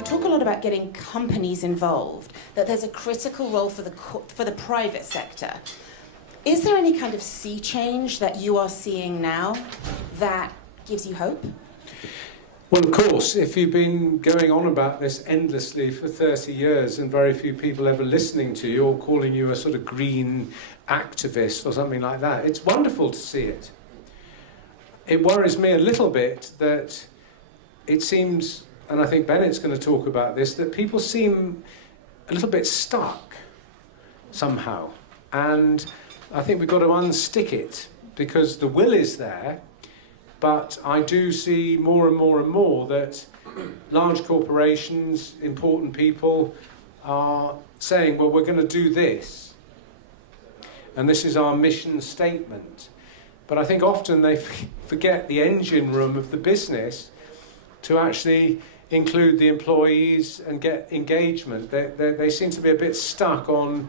you talk a lot about getting companies involved, that there's a critical role for the private sector. Is there any kind of sea change that you are seeing now that gives you hope? Well, of course, if you've been going on about this endlessly for 30 years and very few people ever listening to you or calling you a sort of green activist or something like that, it's wonderful to see it. It worries me a little bit that it seems, and I think Bennett's going to talk about this, that people seem a little bit stuck somehow. And I think we've got to unstick it because the will is there, but I do see more and more and more that large corporations, important people are saying, well, we're going to do this. And this is our mission statement. But I think often they forget the engine room of the business to actually include the employees and get engagement. They seem to be a bit stuck on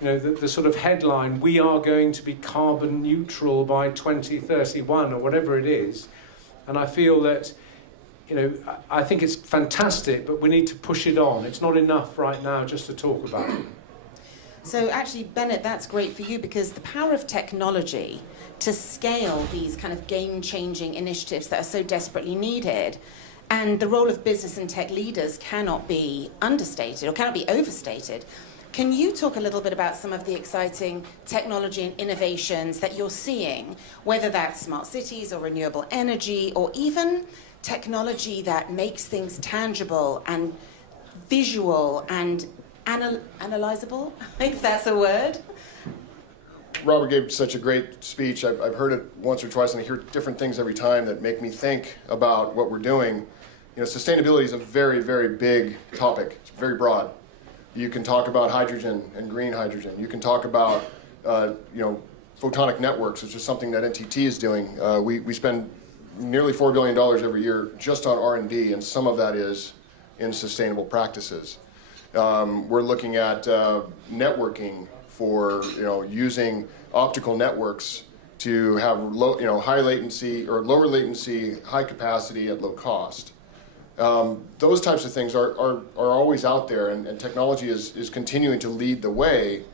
the sort of headline, we are going to be carbon neutral by 2031 or whatever it is. And I feel that, I think it's fantastic, but we need to push it on. It's not enough right now just to talk about it. So actually, Bennett, that's great for you because the power of technology to scale these kind of game-changing initiatives that are so desperately needed, and the role of business and tech leaders cannot be understated or cannot be overstated. Can you talk a little bit about some of the exciting technology and innovations that you're seeing, whether that's smart cities or renewable energy, or even technology that makes things tangible and visual and analyzable, if that's a word? Robert gave such a great speech. I've heard it once or twice, and I hear different things every time that make me think about what we're doing. Sustainability is a very, very big topic. It's very broad. You can talk about hydrogen and green hydrogen. You can talk about, photonic networks, which is something that NTT is doing. We spend nearly $4 billion every year just on R&D, and some of that is in sustainable practices. We're looking at networking for, using optical networks to have high latency or lower latency, high capacity at low cost. Those types of things are always out there, and technology is continuing to lead the way.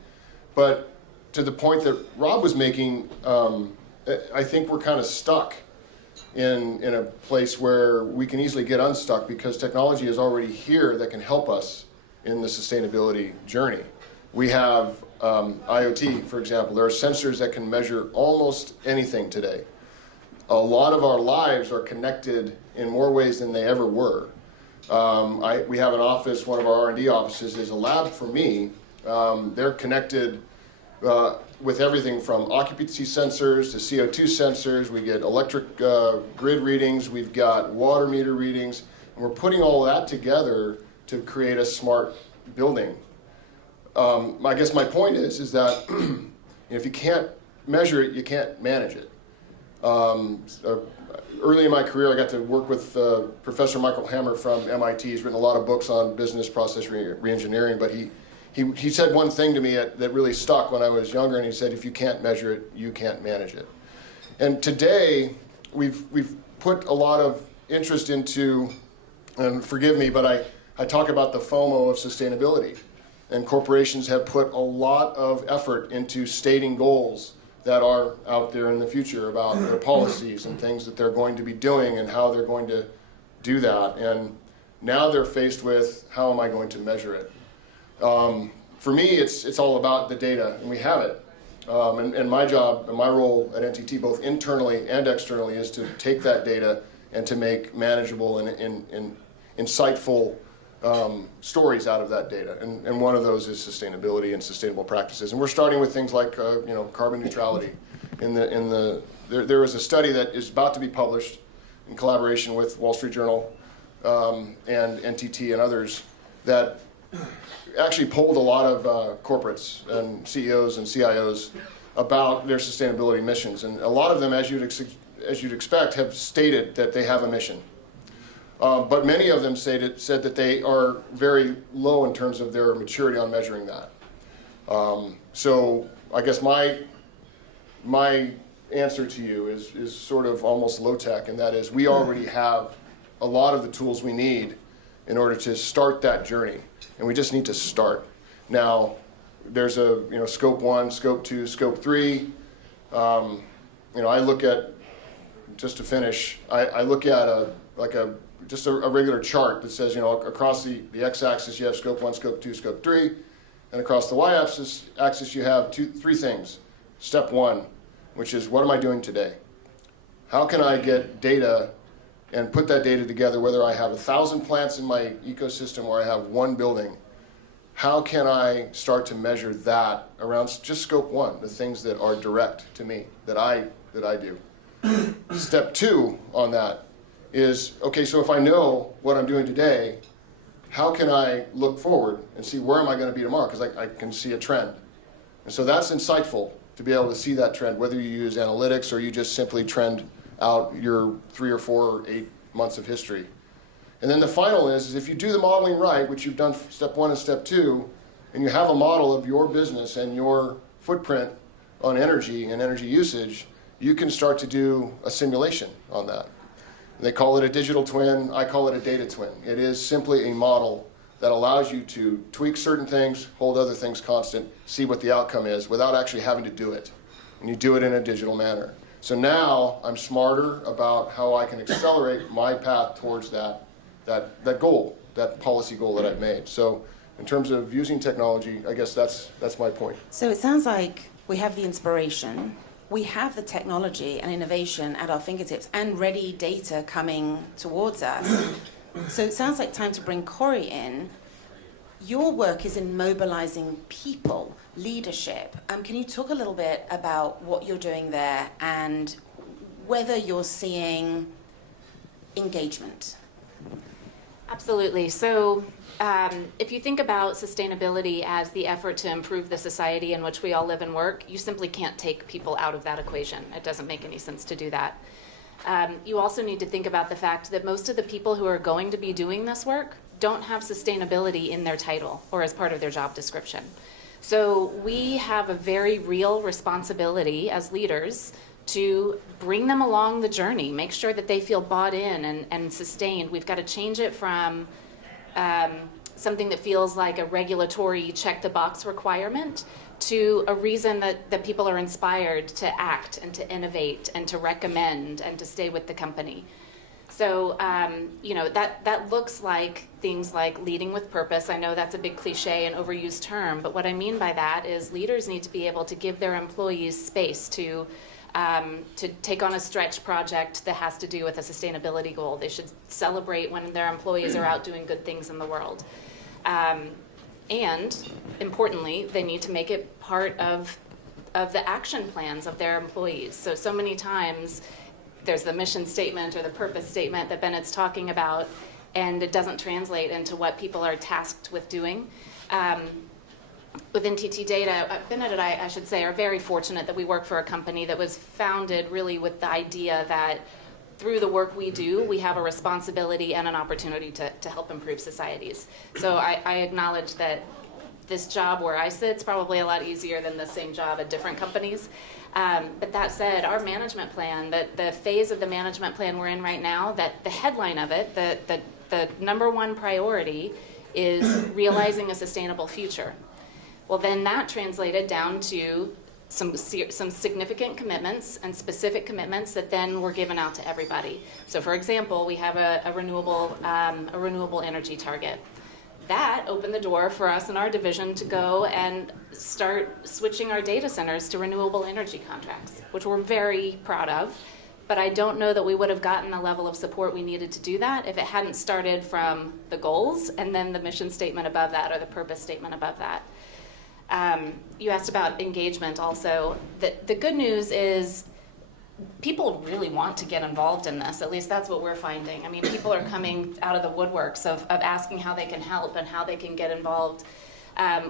But to the point that Rob was making, I think we're kind of stuck in a place where we can easily get unstuck because technology is already here that can help us in the sustainability journey. We have IoT, for example. There are sensors that can measure almost anything today. A lot of our lives are connected in more ways than they ever were. We have an office, one of our R&D offices is a lab for me. They're connected with everything from occupancy sensors to CO2 sensors. We get electric grid readings, we've got water meter readings, and we're putting all that together to create a smart building. I guess my point is that if you can't measure it, you can't manage it. Early in my career, I got to work with Professor Michael Hammer from MIT. He's written a lot of books on business process reengineering, but he said one thing to me that really stuck when I was younger, and he said, if you can't measure it, you can't manage it. And today, we've put a lot of interest into, and forgive me, but I talk about the FOMO of sustainability. And corporations have put a lot of effort into stating goals that are out there in the future about their policies and things that they're going to be doing and how they're going to do that. And now they're faced with, how am I going to measure it? For me, it's all about the data, and we have it. And my job and my role at NTT, both internally and externally, is to take that data and to make manageable and insightful stories out of that data, and one of those is sustainability and sustainable practices. And we're starting with things like carbon neutrality. There is a study that is about to be published in collaboration with Wall Street Journal and NTT and others that actually polled a lot of corporates and CEOs and CIOs about their sustainability missions, and a lot of them, as you'd expect, have stated that they have a mission. But many of them said that they are very low in terms of their maturity on measuring that. So I guess my answer to you is sort of almost low tech, and that is we already have a lot of the tools we need in order to start that journey. And we just need to start. Now, there's a scope 1, scope 2, scope 3. I look at, just to finish, I look at just a regular chart that says, across the x-axis you have scope 1, scope 2, scope 3, and across the y-axis you have three things. Step 1, which is, what am I doing today? How can I get data and put that data together, whether I have 1,000 plants in my ecosystem or I have one building? How can I start to measure that around just scope 1, the things that are direct to me, that I do? Step 2 on that is, okay, so if I know what I'm doing today, how can I look forward and see where am I going to be tomorrow? Because I can see a trend. And so that's insightful to be able to see that trend, whether you use analytics or you just simply trend out your 3 or 4 or 8 months of history. And then the final is if you do the modeling right, which you've done step 1 and step 2, and you have a model of your business and your footprint on energy and energy usage, you can start to do a simulation on that. They call it a digital twin. I call it a data twin. It is simply a model that allows you to tweak certain things, hold other things constant, see what the outcome is without actually having to do it. And you do it in a digital manner. So now I'm smarter about how I can accelerate my path towards that goal, that policy goal that I've made. So in terms of using technology, I guess that's my point. So it sounds like we have the inspiration, we have the technology and innovation at our fingertips and ready data coming towards us. So it sounds like time to bring Corie in. Your work is in mobilizing people, leadership. Can you talk a little bit about what you're doing there and whether you're seeing engagement? Absolutely. So if you think about sustainability as the effort to improve the society in which we all live and work, you simply can't take people out of that equation. It doesn't make any sense to do that. You also need to think about the fact that most of the people who are going to be doing this work don't have sustainability in their title or as part of their job description. So we have a very real responsibility as leaders to bring them along the journey, make sure that they feel bought in and sustained. We've got to change it from something that feels like a regulatory check-the-box requirement to a reason that people are inspired to act and to innovate and to recommend and to stay with the company. So, that looks like things like leading with purpose. I know that's a big cliche and overused term, but what I mean by that is leaders need to be able to give their employees space to take on a stretch project that has to do with a sustainability goal. They should celebrate when their employees are out doing good things in the world. And importantly, they need to make it part of the action plans of their employees. So many times there's the mission statement or the purpose statement that Bennett's talking about, and it doesn't translate into what people are tasked with doing. Within TT Data, Bennett and I should say, are very fortunate that we work for a company that was founded really with the idea that through the work we do, we have a responsibility and an opportunity to help improve societies. So I acknowledge that this job where I sit is probably a lot easier than the same job at different companies. But that said, our management plan, the phase of the management plan we're in right now, that the headline of it, the number one priority is realizing a sustainable future. Well, then that translated down to some significant commitments and specific commitments that then were given out to everybody. So, for example, we have a renewable energy target. That opened the door for us in our division to go and start switching our data centers to renewable energy contracts, which we're very proud of. But I don't know that we would have gotten the level of support we needed to do that if it hadn't started from the goals and then the mission statement above that or the purpose statement above that. You asked about engagement also. The good news is people really want to get involved in this. At least that's what we're finding. I mean, people are coming out of the woodworks of asking how they can help and how they can get involved.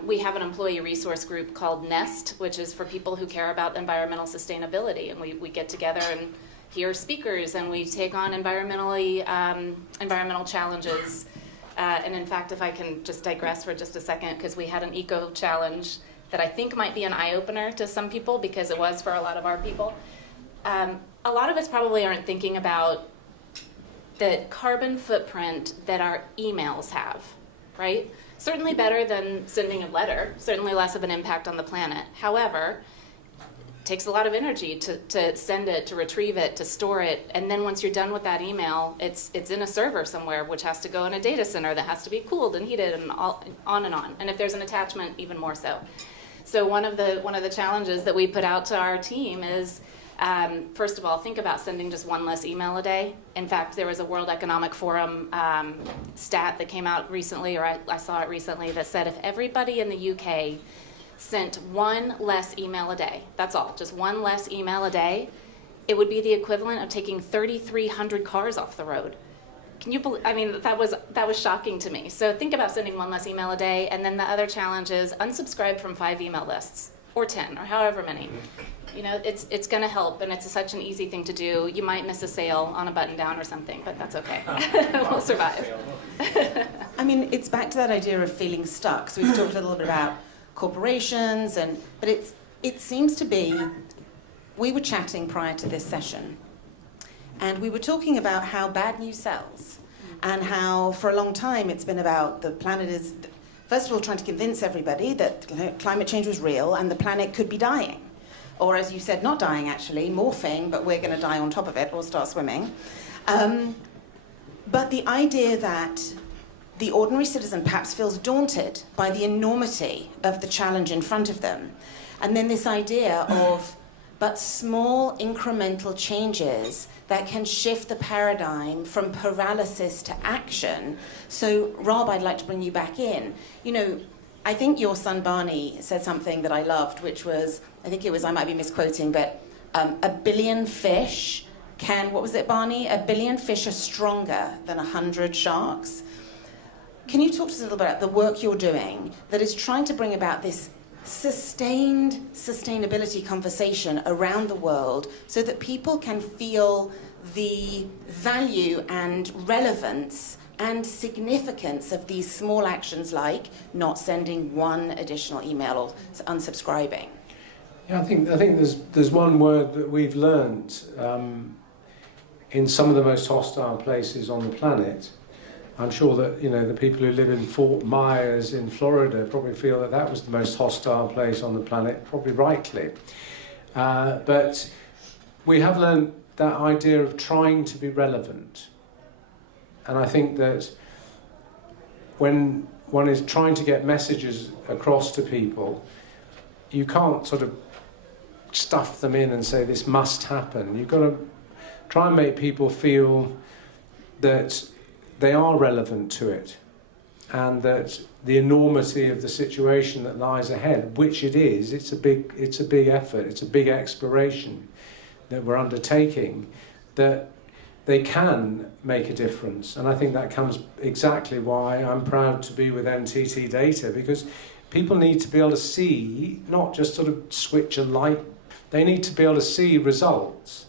We have an employee resource group called NEST, which is for people who care about environmental sustainability. And we get together and hear speakers, and we take on environmental challenges. And in fact, if I can just digress for just a second, because we had an eco challenge that I think might be an eye-opener to some people, because it was for a lot of our people. A lot of us probably aren't thinking about the carbon footprint that our emails have, right? Certainly better than sending a letter, certainly less of an impact on the planet. However, it takes a lot of energy to send it, to retrieve it, to store it, and then once you're done with that email, it's in a server somewhere, which has to go in a data center that has to be cooled and heated and on and on. And if there's an attachment, even more so. So one of the challenges that we put out to our team is, first of all, think about sending just one less email a day. In fact, there was a World Economic Forum stat that came out recently, or I saw it recently, that said if everybody in the UK sent one less email a day, that's all, just one less email a day, it would be the equivalent of taking 3,300 cars off the road. Can you believe, I mean, that was shocking to me. So think about sending one less email a day, and then the other challenge is unsubscribe from 5 email lists, or 10, or however many. You know, it's going to help, and it's such an easy thing to do. You might miss a sale on a button down or something, but that's okay. We'll survive. I mean, it's back to that idea of feeling stuck. So we've talked a little bit about corporations, but it seems to be, we were chatting prior to this session, and we were talking about how bad news sells, and how for a long time it's been about the planet is, first of all, trying to convince everybody that climate change was real and the planet could be dying. Or as you said, not dying actually, morphing, but we're going to die on top of it or start swimming. But the idea that the ordinary citizen perhaps feels daunted by the enormity of the challenge in front of them. And then this idea of but small incremental changes that can shift the paradigm from paralysis to action. So Rob, I'd like to bring you back in. You know, I think your son Barney said something that I loved, which was, I might be misquoting, but a billion fish can, what was it, Barney? A billion fish are stronger than 100 sharks. Can you talk to us a little bit about the work you're doing that is trying to bring about this sustained sustainability conversation around the world so that people can feel the value and relevance and significance of these small actions like not sending one additional email or unsubscribing? Yeah, I think there's one word that we've learned in some of the most hostile places on the planet. I'm sure that the people who live in Fort Myers in Florida probably feel that that was the most hostile place on the planet, probably rightly. But we have learned that idea of trying to be relevant. And I think that when one is trying to get messages across to people, you can't sort of stuff them in and say this must happen. You've got to try and make people feel that they are relevant to it and that the enormity of the situation that lies ahead, which it is, it's a big effort, it's a big exploration that we're undertaking, that they can make a difference. And I think that comes exactly why I'm proud to be with NTT Data, because people need to be able to see, not just sort of switch a light, they need to be able to see results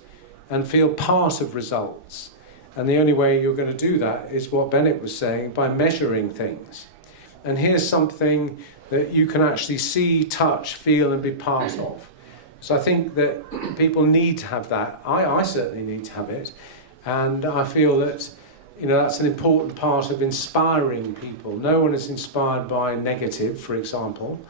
and feel part of results. And the only way you're going to do that is what Bennett was saying, by measuring things. And here's something that you can actually see, touch, feel, and be part of. So I think that people need to have that. I certainly need to have it. And I feel that that's an important part of inspiring people. No one is inspired by negative, for example.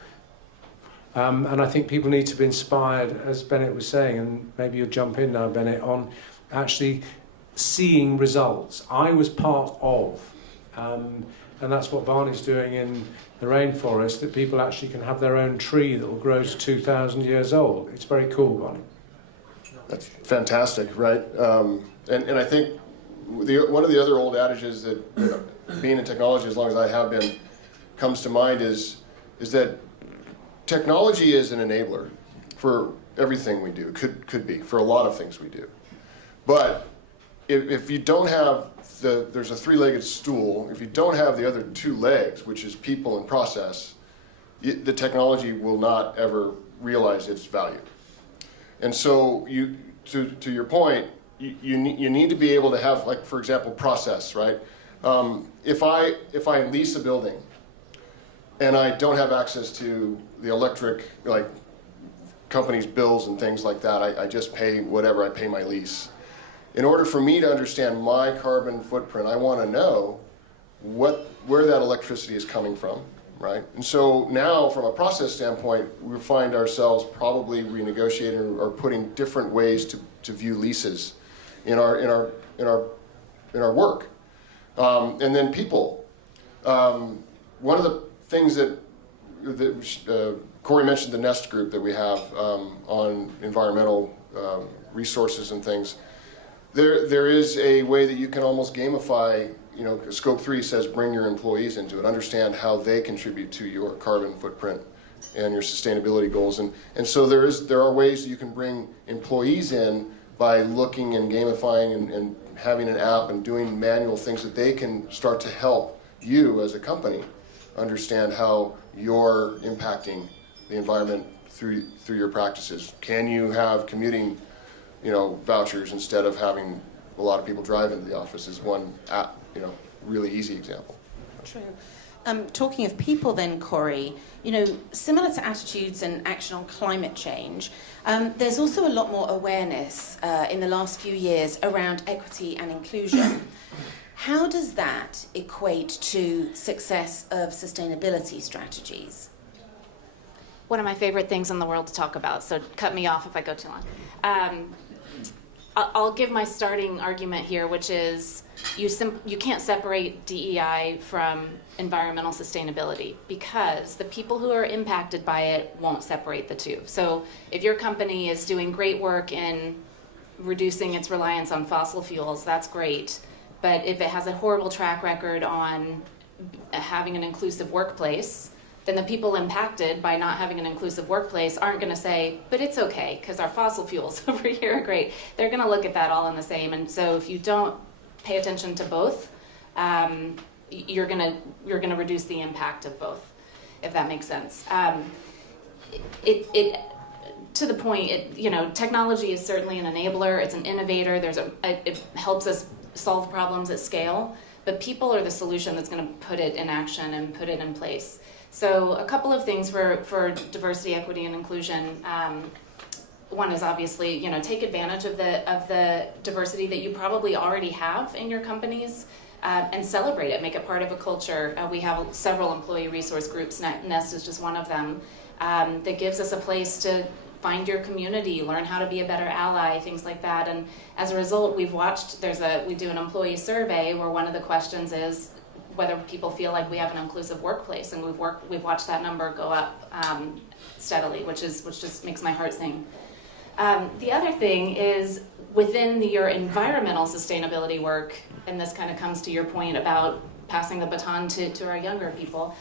And I think people need to be inspired, as Bennett was saying, and maybe you'll jump in now, Bennett, on actually seeing results. I was part of, and that's what Barney's doing in the rainforest, that people actually can have their own tree that will grow to 2,000 years old. It's very cool, Barney. That's fantastic, right? And I think one of the other old adages that being in technology as long as I have been comes to mind is that technology is an enabler for everything we do. Could be for a lot of things we do, but if you don't have there's a three-legged stool, if you don't have the other two legs, which is people and process, the technology will not ever realize its value. And so to your point, you need to be able to have, like, for example, process, right? If I lease a building and I don't have access to the electric, company's bills and things like that, I just pay whatever, I pay my lease. in order for me to understand my carbon footprint, I want to know where that electricity is coming from, right? And so now, from a process standpoint, we find ourselves probably renegotiating or putting different ways to view leases in our work. And then people. One of the things that Corie mentioned, the NEST group that we have on environmental resources and things. There is a way that you can almost gamify. Scope 3 says bring your employees into it, understand how they contribute to your carbon footprint and your sustainability goals. And so there are ways that you can bring employees in by looking and gamifying and having an app and doing manual things that they can start to help you as a company understand how you're impacting the environment through your practices. Can you have commuting, vouchers instead of having a lot of people drive into the office is one really easy example. True. Talking of people then, Corie, similar to attitudes and action on climate change, there's also a lot more awareness in the last few years around equity and inclusion. How does that equate to success of sustainability strategies? One of my favorite things in the world to talk about, so cut me off if I go too long. I'll give my starting argument here, which is you can't separate DEI from environmental sustainability because the people who are impacted by it won't separate the two. So if your company is doing great work in reducing its reliance on fossil fuels, that's great. But if it has a horrible track record on having an inclusive workplace, then the people impacted by not having an inclusive workplace aren't going to say, but it's okay because our fossil fuels over here are great. They're going to look at that all in the same. And so if you don't pay attention to both, you're going to reduce the impact of both, if that makes sense. To the point, technology is certainly an enabler. It's an innovator. It helps us solve problems at scale. But people are the solution that's going to put it in action and put it in place. So a couple of things for diversity, equity, and inclusion. One is obviously, take advantage of the diversity that you probably already have in your companies and celebrate it, make it part of a culture. We have several employee resource groups, NEST is just one of them, that gives us a place to find your community, learn how to be a better ally, things like that. And as a result, we do an employee survey where one of the questions is whether people feel like we have an inclusive workplace, and we've watched that number go up steadily, which just makes my heart sing. The other thing is within your environmental sustainability work, and this kind of comes to your point about passing the baton to our younger people.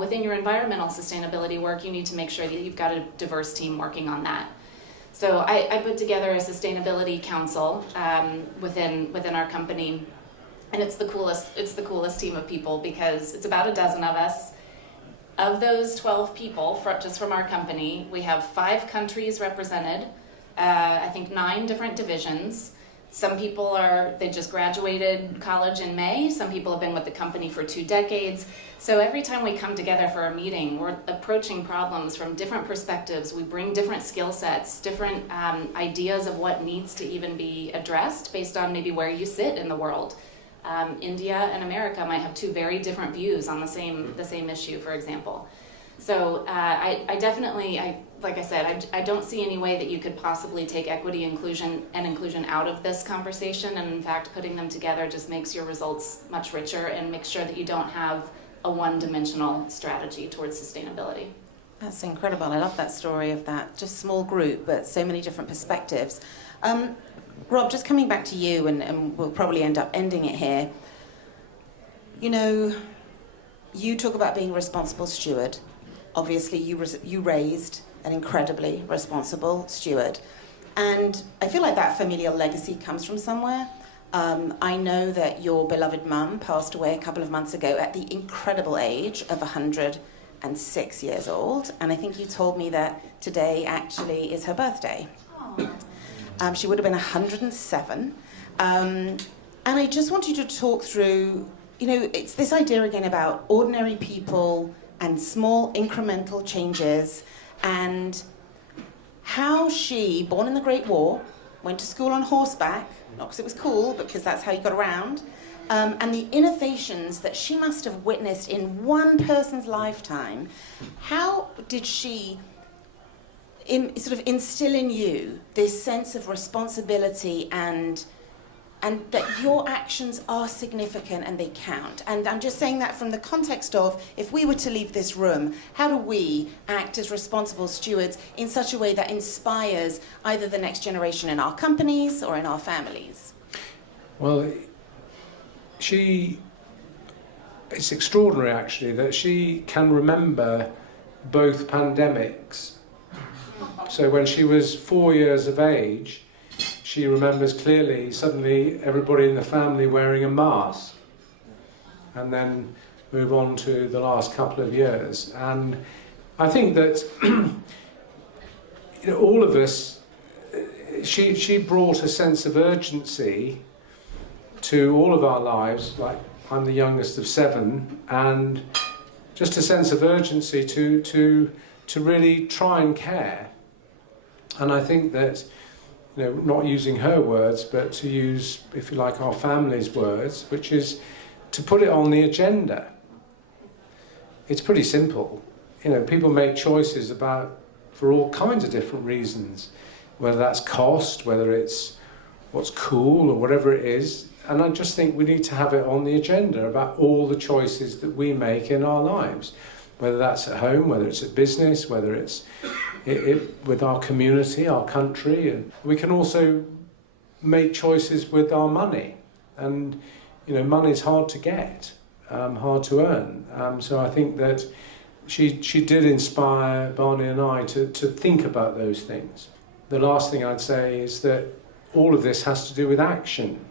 Within your environmental sustainability work, you need to make sure that you've got a diverse team working on that. So I put together a sustainability council within our company, and it's the coolest team of people because it's about a dozen of us. Of those 12 people, just from our company, we have 5 countries represented, I think 9 different divisions. Some people they just graduated college in May. Some people have been with the company for 2 decades. So every time we come together for a meeting, we're approaching problems from different perspectives. We bring different skill sets, different ideas of what needs to even be addressed based on maybe where you sit in the world. India and America might have 2 very different views on the same issue, for example. So I definitely, like I said, I don't see any way that you could possibly take equity, inclusion out of this conversation. And in fact, putting them together just makes your results much richer and makes sure that you don't have a one-dimensional strategy towards sustainability. That's incredible. I love that story of that just small group, but so many different perspectives. Rob, just coming back to you, and we'll probably end up ending it here. You talk about being a responsible steward. Obviously, you raised an incredibly responsible steward. And I feel like that familial legacy comes from somewhere. I know that your beloved mum passed away a couple of months ago at the incredible age of 106 years old. And I think you told me that today actually is her birthday. She would have been 107. And I just want you to talk through, it's this idea again about ordinary people and small incremental changes, and how she, born in the Great War, went to school on horseback, not because it was cool, but because that's how you got around, and the innovations that she must have witnessed in one person's lifetime. How did she sort of instill in you this sense of responsibility and that your actions are significant and they count? And I'm just saying that from the context of, if we were to leave this room, how do we act as responsible stewards in such a way that inspires either the next generation in our companies or in our families? Well, it's extraordinary actually that she can remember both pandemics. So when she was 4 years of age, she remembers clearly suddenly everybody in the family wearing a mask, and then move on to the last couple of years. And I think that all of us, she brought a sense of urgency to all of our lives. Like, I'm the youngest of 7, and just a sense of urgency to really try and care. And I think that, not using her words, but to use, if you like, our family's words, which is to put it on the agenda. It's pretty simple. People make choices for all kinds of different reasons, whether that's cost, whether it's what's cool or whatever it is. And I just think we need to have it on the agenda about all the choices that we make in our lives, whether that's at home, whether it's at business, whether it's with our community, our country. And we can also make choices with our money. And, money's hard to get, hard to earn. So I think that she did inspire Barney and I to think about those things. The last thing I'd say is that all of this has to do with action.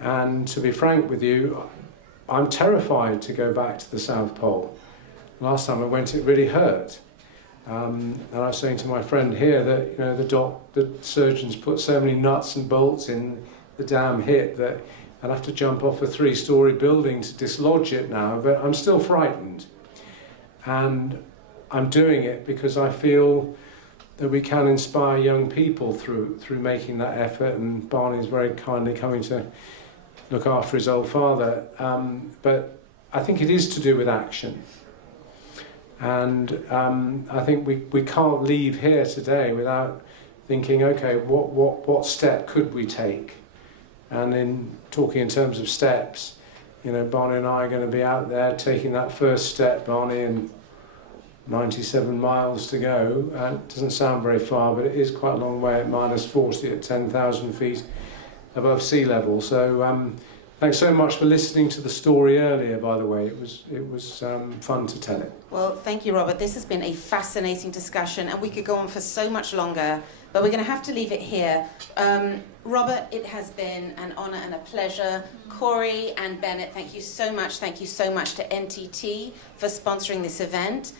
And to be frank with you, I'm terrified to go back to the South Pole. Last time I went, it really hurt. And I was saying to my friend here that the surgeons put so many nuts and bolts in the damn hip that I'd have to jump off a 3-story building to dislodge it now, but I'm still frightened. And I'm doing it because I feel that we can inspire young people through making that effort, and Barney's very kindly coming to look after his old father. But I think it is to do with action. And I think we can't leave here today without thinking, okay, what step could we take? And in talking in terms of steps, Barney and I are going to be out there taking that first step, Barney, and 97 miles to go. It doesn't sound very far, but it is quite a long way at -40 at 10,000 feet above sea level. So thanks so much for listening to the story earlier, by the way. It was fun to tell it. Well, thank you, Robert. This has been a fascinating discussion, and we could go on for so much longer, but we're going to have to leave it here. Robert, it has been an honour and a pleasure. Corie and Bennett, thank you so much. Thank you so much to NTT for sponsoring this event.